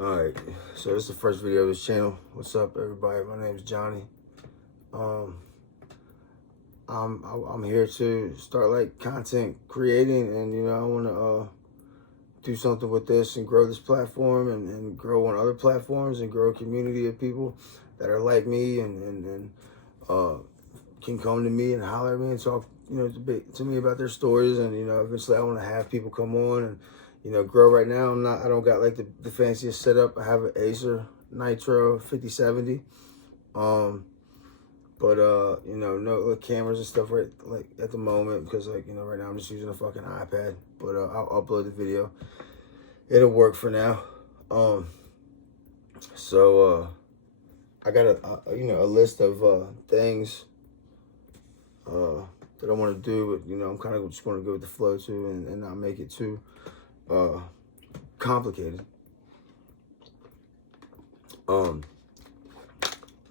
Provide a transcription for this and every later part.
Alright, so this is the first video of this channel. What's up, everybody? My name is Johnny. I'm here to start like content creating, and I want to do something with this and grow this platform and grow on other platforms and grow a community of people that are like me and can come to me and holler at me and talk to me about their stories. And eventually I want to have people come on and grow. Right now I don't got like the fanciest setup. I have an Acer Nitro 5070, but no cameras and stuff right like at the moment, because right now I'm just using a fucking iPad. But I'll upload the video. It'll work for now. So I got a list of things that I want to do, but I'm kind of just going to go with the flow too, and not make it too complicated.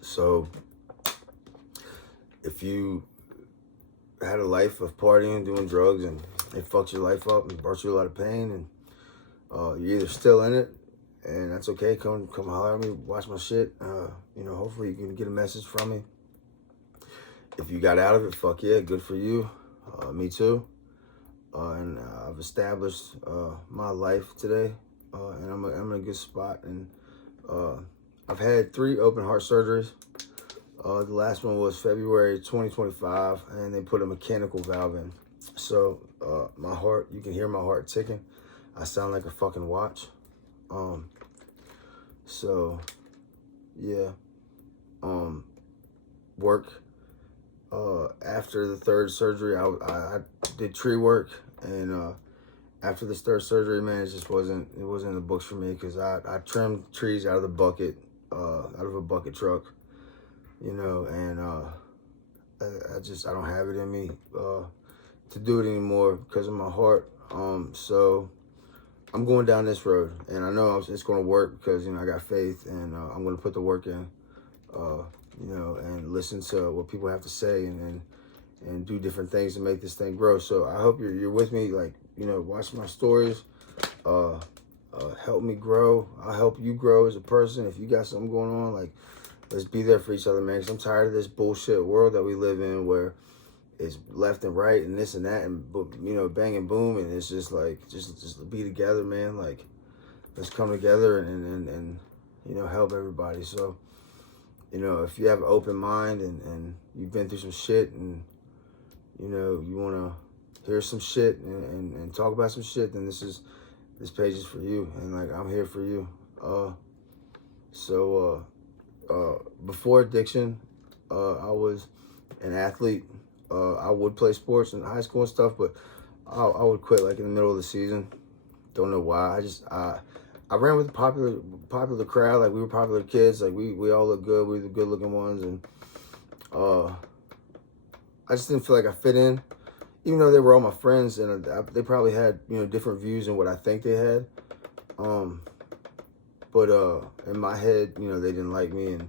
So if you had a life of partying, doing drugs, and it fucks your life up and brought you a lot of pain, and you're either still in it, and that's okay, come holler at me, watch my shit. Hopefully you can get a message from me. If you got out of it, fuck yeah, good for you. Me too. And I've established my life today, and I'm in a good spot. And I've had 3 open heart surgeries. The last one was February 2025, and they put a mechanical valve in. So my heart, you can hear my heart ticking. I sound like a fucking watch. So yeah. Work. After the 3rd surgery, I did tree work, and after this 3rd surgery, man, it wasn't in the books for me, because I trimmed trees out of the bucket, out of a bucket truck, and I don't have it in me to do it anymore because of my heart. So I'm going down this road, and I know it's going to work, because I got faith, and I'm going to put the work in. And listen to what people have to say, and do different things to make this thing grow. So I hope you're with me, like, watch my stories, help me grow. I'll help you grow as a person. If you got something going on, like, let's be there for each other, man, because I'm tired of this bullshit world that we live in, where it's left and right and this and that, and bang and boom, and it's just like, just be together, man. Like, let's come together and help everybody. So if you have an open mind and you've been through some shit, and you want to hear some shit and talk about some shit, then this page is for you, and like, I'm here for you. So before addiction, I was an athlete. I would play sports in high school and stuff, but I would quit like in the middle of the season. Don't know why. I ran with the popular crowd. Like, we were popular kids. Like, we all look good. We were the good looking ones. And I just didn't feel like I fit in, even though they were all my friends, and they probably had, different views than what I think they had. But in my head, they didn't like me. And,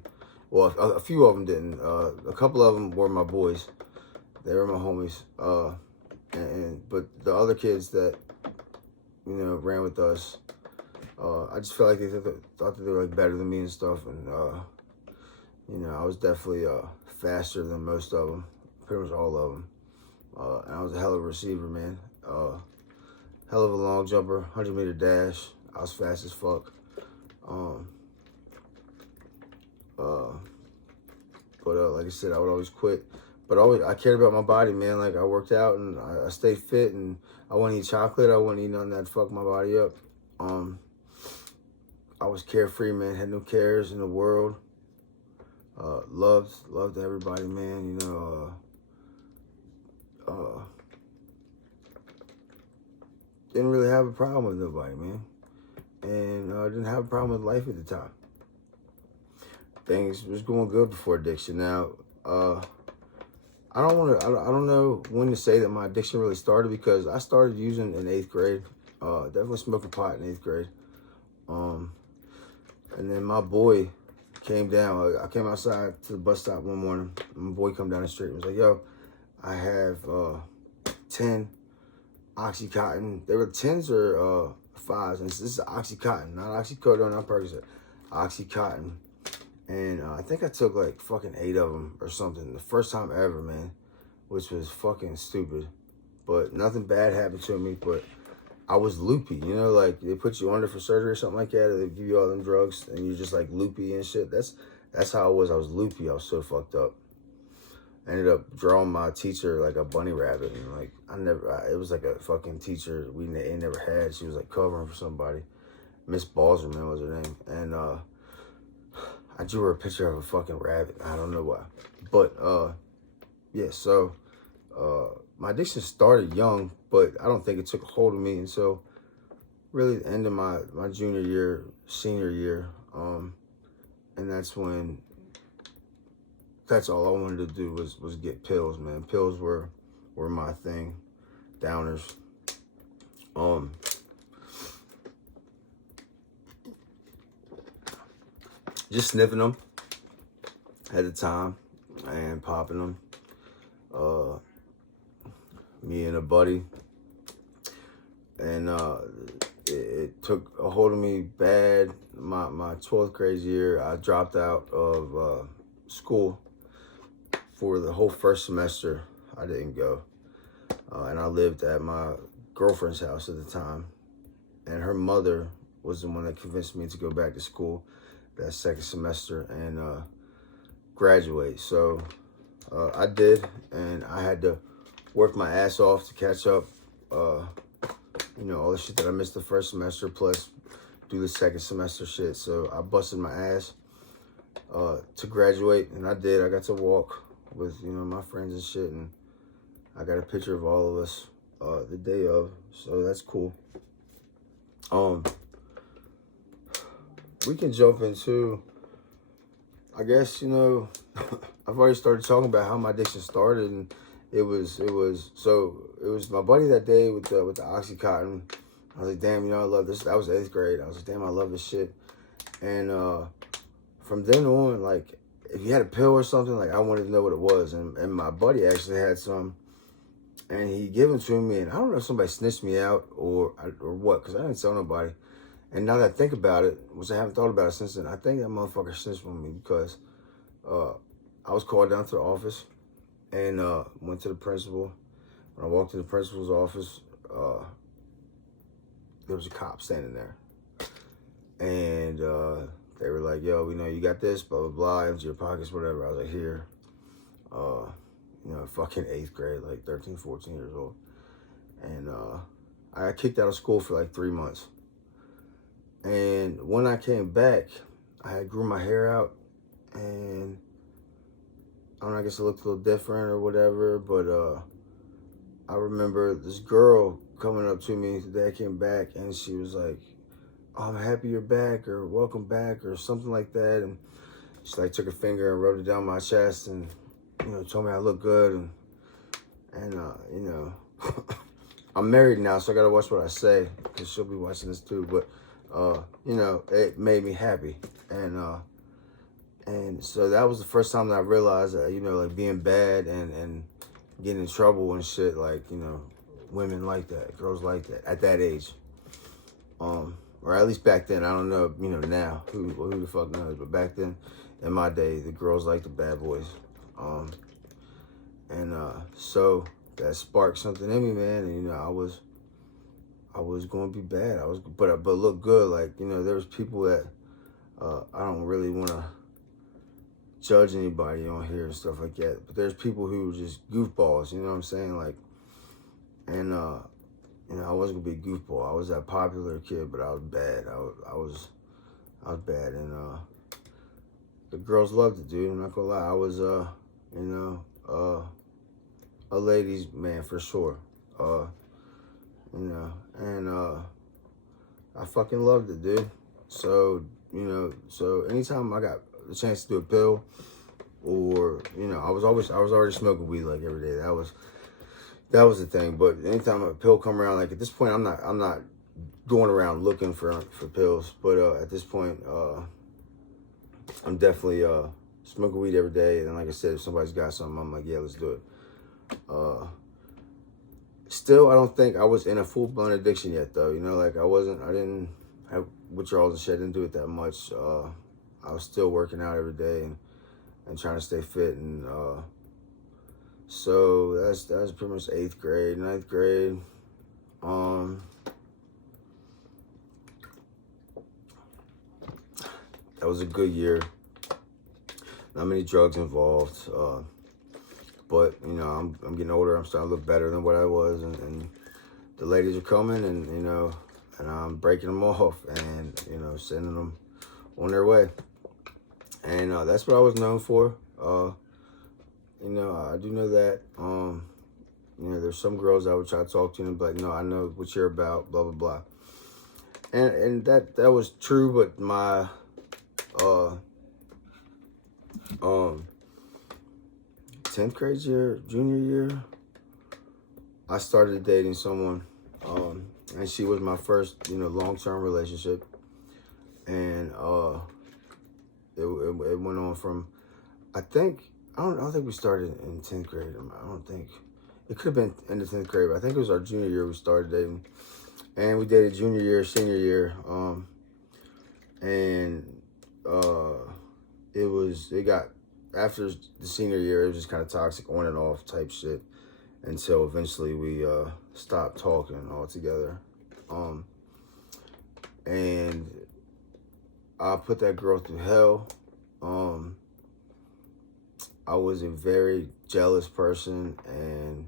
well, a few of them didn't. A couple of them were my boys. They were my homies. But the other kids that, ran with us, I just felt like they thought that they were like better than me and stuff. And, I was definitely faster than most of them, pretty much all of them. And I was a hell of a receiver, man. Hell of a long jumper, 100-meter dash. I was fast as fuck. But like I said, I would always quit. But I cared about my body, man. Like, I worked out, and I stayed fit, and I wouldn't eat chocolate. I wouldn't eat nothing that fucked my body up. I was carefree, man. Had no cares in the world. Loved everybody, man. Didn't really have a problem with nobody, man. And didn't have a problem with life at the time. Things was going good before addiction. Now, I don't know when to say that my addiction really started, because I started using in 8th grade. Definitely smoking pot in 8th grade. And then my boy came down. I came outside to the bus stop one morning. My boy come down the street and was like, yo, I have 10 Oxycontin. They were 10s or 5s, and this is Oxycontin, not oxycodone, not Percocet, Oxycontin. And I think I took like fucking 8 of them or something. The first time ever, man, which was fucking stupid. But nothing bad happened to me, but I was loopy, you know, like they put you under for surgery or something like that, or they give you all them drugs and you're just like loopy and shit. That's how I was. I was loopy. I was so fucked up. I ended up drawing my teacher like a bunny rabbit, and like it was like a fucking teacher we never had. She was like covering for somebody. Miss Balzerman was her name, and I drew her a picture of a fucking rabbit. I don't know why, but yeah. So my addiction started young, but I don't think it took a hold of me until really the end of my junior year, senior year, and that's when. That's all I wanted to do was get pills, man. Pills were my thing. Downers. Just sniffing them at the time and popping them. Me and a buddy. And it took a hold of me bad. My 12th grade year, I dropped out of school. For the whole first semester, I didn't go. And I lived at my girlfriend's house at the time. And her mother was the one that convinced me to go back to school that second semester and graduate. So I did, and I had to work my ass off to catch up. You know, all the shit that I missed the first semester, plus do the second semester shit. So I busted my ass to graduate, and I did. I got to walk with, you know, my friends and shit, and I got a picture of all of us the day of, so that's cool. We can jump into, I guess, you know, I've already started talking about how my addiction started, and it was my buddy that day with the Oxycontin. I was like, damn, you know, I love this. That was 8th grade. I was like, damn, I love this shit. And from then on, like, if you had a pill or something, like, I wanted to know what it was. And my buddy actually had some, and he gave them to me. And I don't know if somebody snitched me out or what, because I didn't tell nobody. And now that I think about it, which I haven't thought about it since then, I think that motherfucker snitched on me because I was called down to the office and went to the principal. When I walked to the principal's office, there was a cop standing there. And they were like, yo, we know you got this, blah, blah, blah, empty your pockets, whatever. I was like, here. You know, fucking 8th grade, like 13, 14 years old. And I got kicked out of school for like 3 months. And when I came back, I had grew my hair out, and I don't know, I guess it looked a little different or whatever, but I remember this girl coming up to me the day I came back, and she was like, oh, I'm happy you're back, or welcome back, or something like that. And she like took her finger and rubbed it down my chest, and, you know, told me I look good, and you know, I'm married now, so I gotta watch what I say, because she'll be watching this too, but you know, it made me happy. And so that was the first time that I realized that, you know, like, being bad and getting in trouble and shit, like, you know, women like that, girls like that at that age. Or at least back then. I don't know, you know, now, who the fuck knows, but back then, in my day, the girls liked the bad boys. So that sparked something in me, man, and, you know, I was going to be bad. But look good. Like, you know, there was people that I don't really want to judge anybody on here and stuff like that. But there's people who were just goofballs. You know what I'm saying? Like, and you know, I wasn't gonna be a goofball. I was that popular kid, but I was bad. I was bad, and the girls loved it, dude. I'm not gonna lie. I was you know, a ladies' man for sure. You know, and I fucking loved it, dude. So, you know, so anytime I got the chance to do a pill, or, you know, I was already smoking weed like every day. That was the thing. But anytime a pill come around, like, at this point, I'm not going around looking for pills. But at this point, I'm definitely smoking weed every day. And like I said, if somebody's got something, I'm like, yeah, let's do it. Still, I don't think I was in a full-blown addiction yet, though. You know, like I didn't have withdrawals and shit. I didn't do it that much. I was still working out every day and trying to stay fit. And so that's pretty much 8th grade, 9th grade. That was a good year. Not many drugs involved. But, you know, I'm getting older. I'm starting to look better than what I was. And the ladies are coming and, you know, and I'm breaking them off and, you know, sending them on their way. And that's what I was known for. You know, I do know that. You know, there's some girls I would try to talk to and be like, no, I know what you're about, blah, blah, blah. And that was true, but my 10th grade year, junior year, I started dating someone, and she was my first, you know, long-term relationship, and it went on from, I don't think we started in 10th grade. I don't think, it could have been in the 10th grade, but I think it was our junior year we started dating, and we dated junior year, senior year, and it got, after the senior year, it was just kind of toxic, on and off type shit, until eventually we stopped talking altogether. And I put that girl through hell. I was a very jealous person, and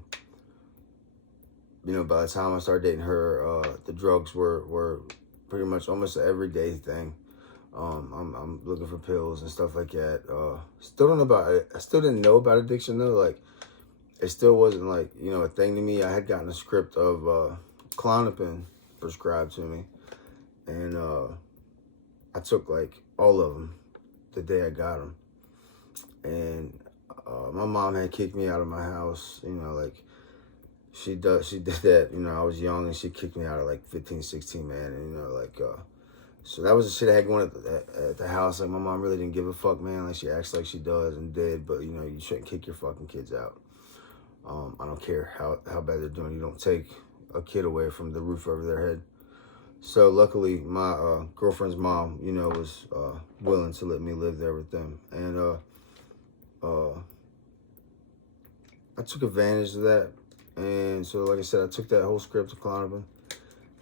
you know, by the time I started dating her, the drugs were pretty much almost an everyday thing. I'm looking for pills and stuff like that. Still don't know about it. I still didn't know about addiction though. Like, it still wasn't like, you know, a thing to me. I had gotten a script of Klonopin prescribed to me, and I took like all of them the day I got them. And my mom had kicked me out of my house. You know, like she did that. You know, I was young and she kicked me out at like 15, 16, man. And you know, like. So that was the shit I had going at the house. Like, my mom really didn't give a fuck, man. Like, she acts like she does and did, but, you know, you shouldn't kick your fucking kids out. I don't care how bad they're doing. You don't take a kid away from the roof over their head. So, luckily, my girlfriend's mom, you know, was willing to let me live there with them. And I took advantage of that. And so, like I said, I took that whole script to Klonopin.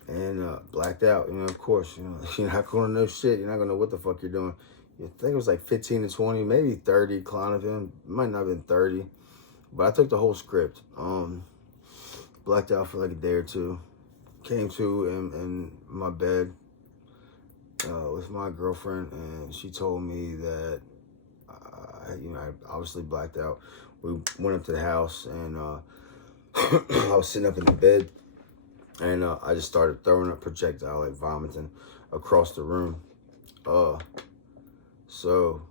And blacked out, you know, of course, you know, you're not going to know shit. You're not going to know what the fuck you're doing. You think it was like 15 to 20, maybe 30 Klonopin. Might not have been 30. But I took the whole script. Blacked out for like a day or two. Came to in my bed with my girlfriend, and she told me that, you know, I obviously blacked out. We went up to the house, and I was sitting up in the bed. And I just started throwing a projectile, like vomiting, across the room. So,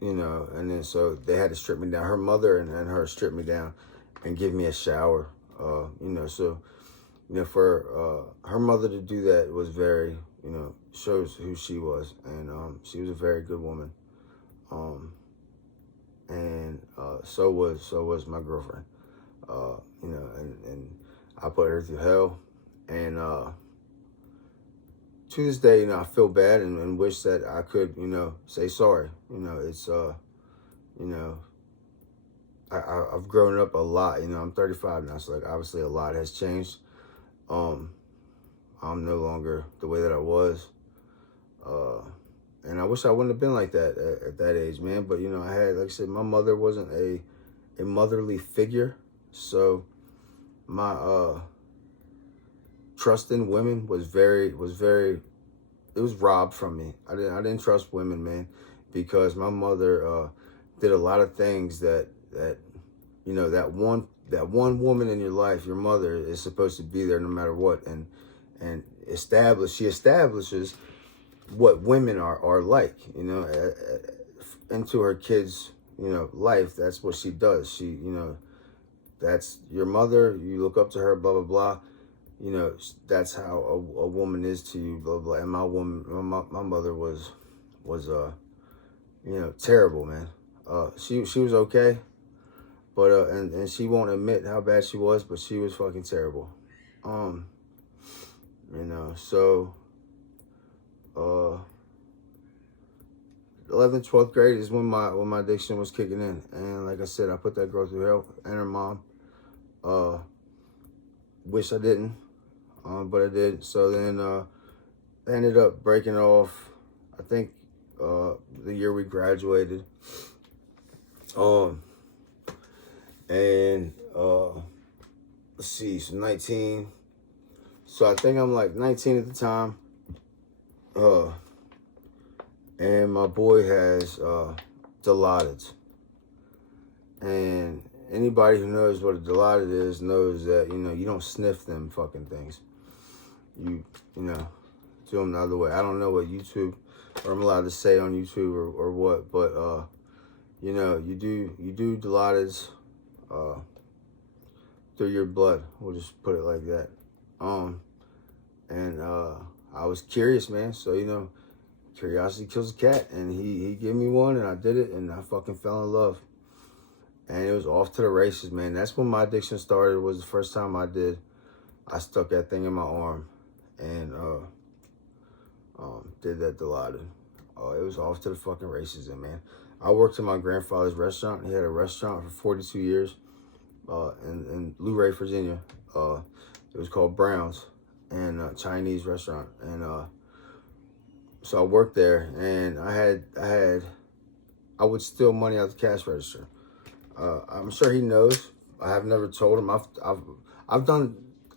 you know, and then so they had to strip me down. Her mother and her stripped me down and give me a shower. You know, so, you know, for her mother to do that was very, you know, shows who she was. And she was a very good woman. And so was my girlfriend. You know, and I put her through hell, and to this day, you know, I feel bad and wish that I could, you know, say sorry. You know, it's, you know, I've grown up a lot. You know, I'm 35 now, so like obviously a lot has changed. I'm no longer the way that I was, and I wish I wouldn't have been like that at that age, man. But you know, I had, like I said, my mother wasn't a motherly figure, so my trust in women was robbed from me. I didn't trust women, man, because my mother did a lot of things that you know, that one woman in your life, your mother, is supposed to be there no matter what, and she establishes what women are like, you know, into her kids, you know, life. That's what she does. She, you know, that's your mother, you look up to her, blah, blah, blah. You know, that's how a woman is to you, blah, blah. And my mother was you know, terrible, man. She was okay. But, and she won't admit how bad she was, but she was fucking terrible. You know, so, 11th, 12th grade is when my addiction was kicking in. And like I said, I put that girl through hell and her mom. Wish I didn't, but I did. So then, I ended up breaking off, I think, the year we graduated. And, let's see, so 19. So I think I'm like 19 at the time. And my boy has Dilaudid. And anybody who knows what a Dilaudid is knows that, you know, you don't sniff them fucking things. You know, do them the other way. I don't know what YouTube, or I'm allowed to say on YouTube or what, but, you know, you do Dilaudid through your blood. We'll just put it like that. And I was curious, man. So, you know, curiosity kills a cat, and he gave me one, and I did it, and I fucking fell in love. And it was off to the races, man. That's when my addiction started. Was the first time I stuck that thing in my arm, and did that Dilaudid. It was off to the fucking races, and man, I worked in my grandfather's restaurant. He had a restaurant for 42 years, in Luray, Virginia. It was called Brown's, and Chinese restaurant, and so I worked there, and I would steal money out the cash register. I'm sure he knows. I have never told him. I've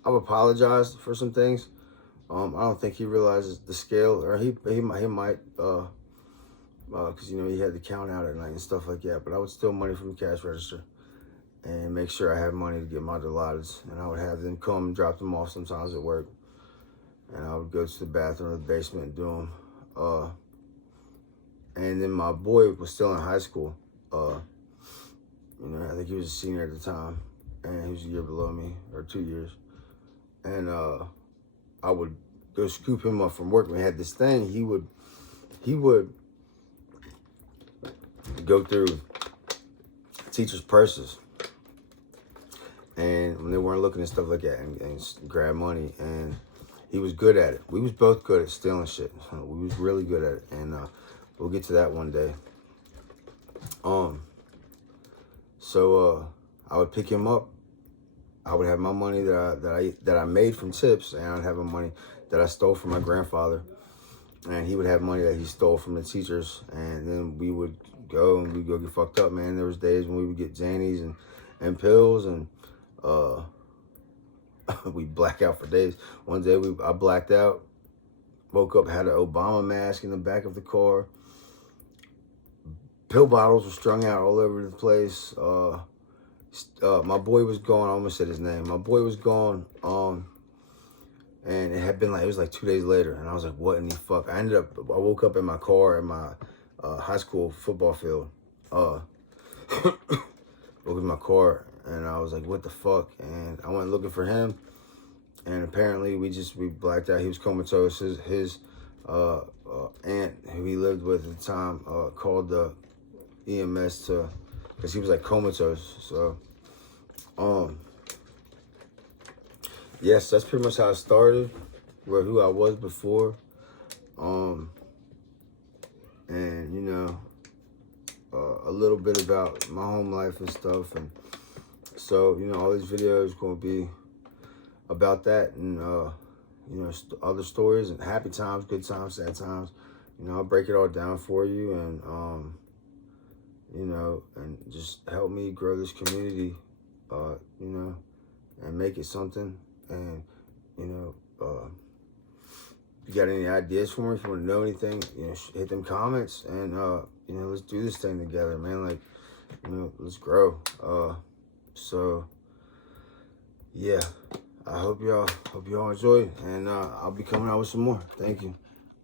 apologized for some things. I don't think he realizes the scale, or he might, because, you know, he had to count out at night and stuff like that. But I would steal money from the cash register and make sure I had money to get my Dilaudid, and I would have them come and drop them off sometimes at work, and I would go to the bathroom in the basement and do them. And then my boy was still in high school. You know, I think he was a senior at the time, and he was a year below me, or 2 years. And I would go scoop him up from work. We had this thing. He would go through teachers' purses, and when they weren't looking and stuff like that, and grab money. And he was good at it. We was both good at stealing shit. We was really good at it, and we'll get to that one day. So I would pick him up. I would have my money that I made from tips, and I'd have my money that I stole from my grandfather, and he would have money that he stole from the teachers, and then we would go get fucked up, man. There was days when we would get Xannies and pills, and we'd black out for days. One day I blacked out, woke up, had an Obama mask in the back of the car. Pill bottles were strung out all over the place. My boy was gone. I almost said his name. My boy was gone. And it was like 2 days later, and I was like, what in the fuck? I woke up in my car at my high school football field. Woke up in my car, and I was like, what the fuck? And I went looking for him, and apparently we blacked out. He was comatose. His aunt, who he lived with at the time, called the EMS because he was like comatose. So, yes, that's pretty much how it started, who I was before. And, you know, a little bit about my home life and stuff. And so, you know, all these videos going to be about that, and, you know, other stories and happy times, good times, sad times. You know, I'll break it all down for you, and, you know, and just help me grow this community, you know, and make it something. And, you know, if you got any ideas for me, if you want to know anything, you know, hit them comments, and, you know, let's do this thing together, man. Like, you know, let's grow. So, yeah, I hope y'all enjoy, and I'll be coming out with some more. Thank you.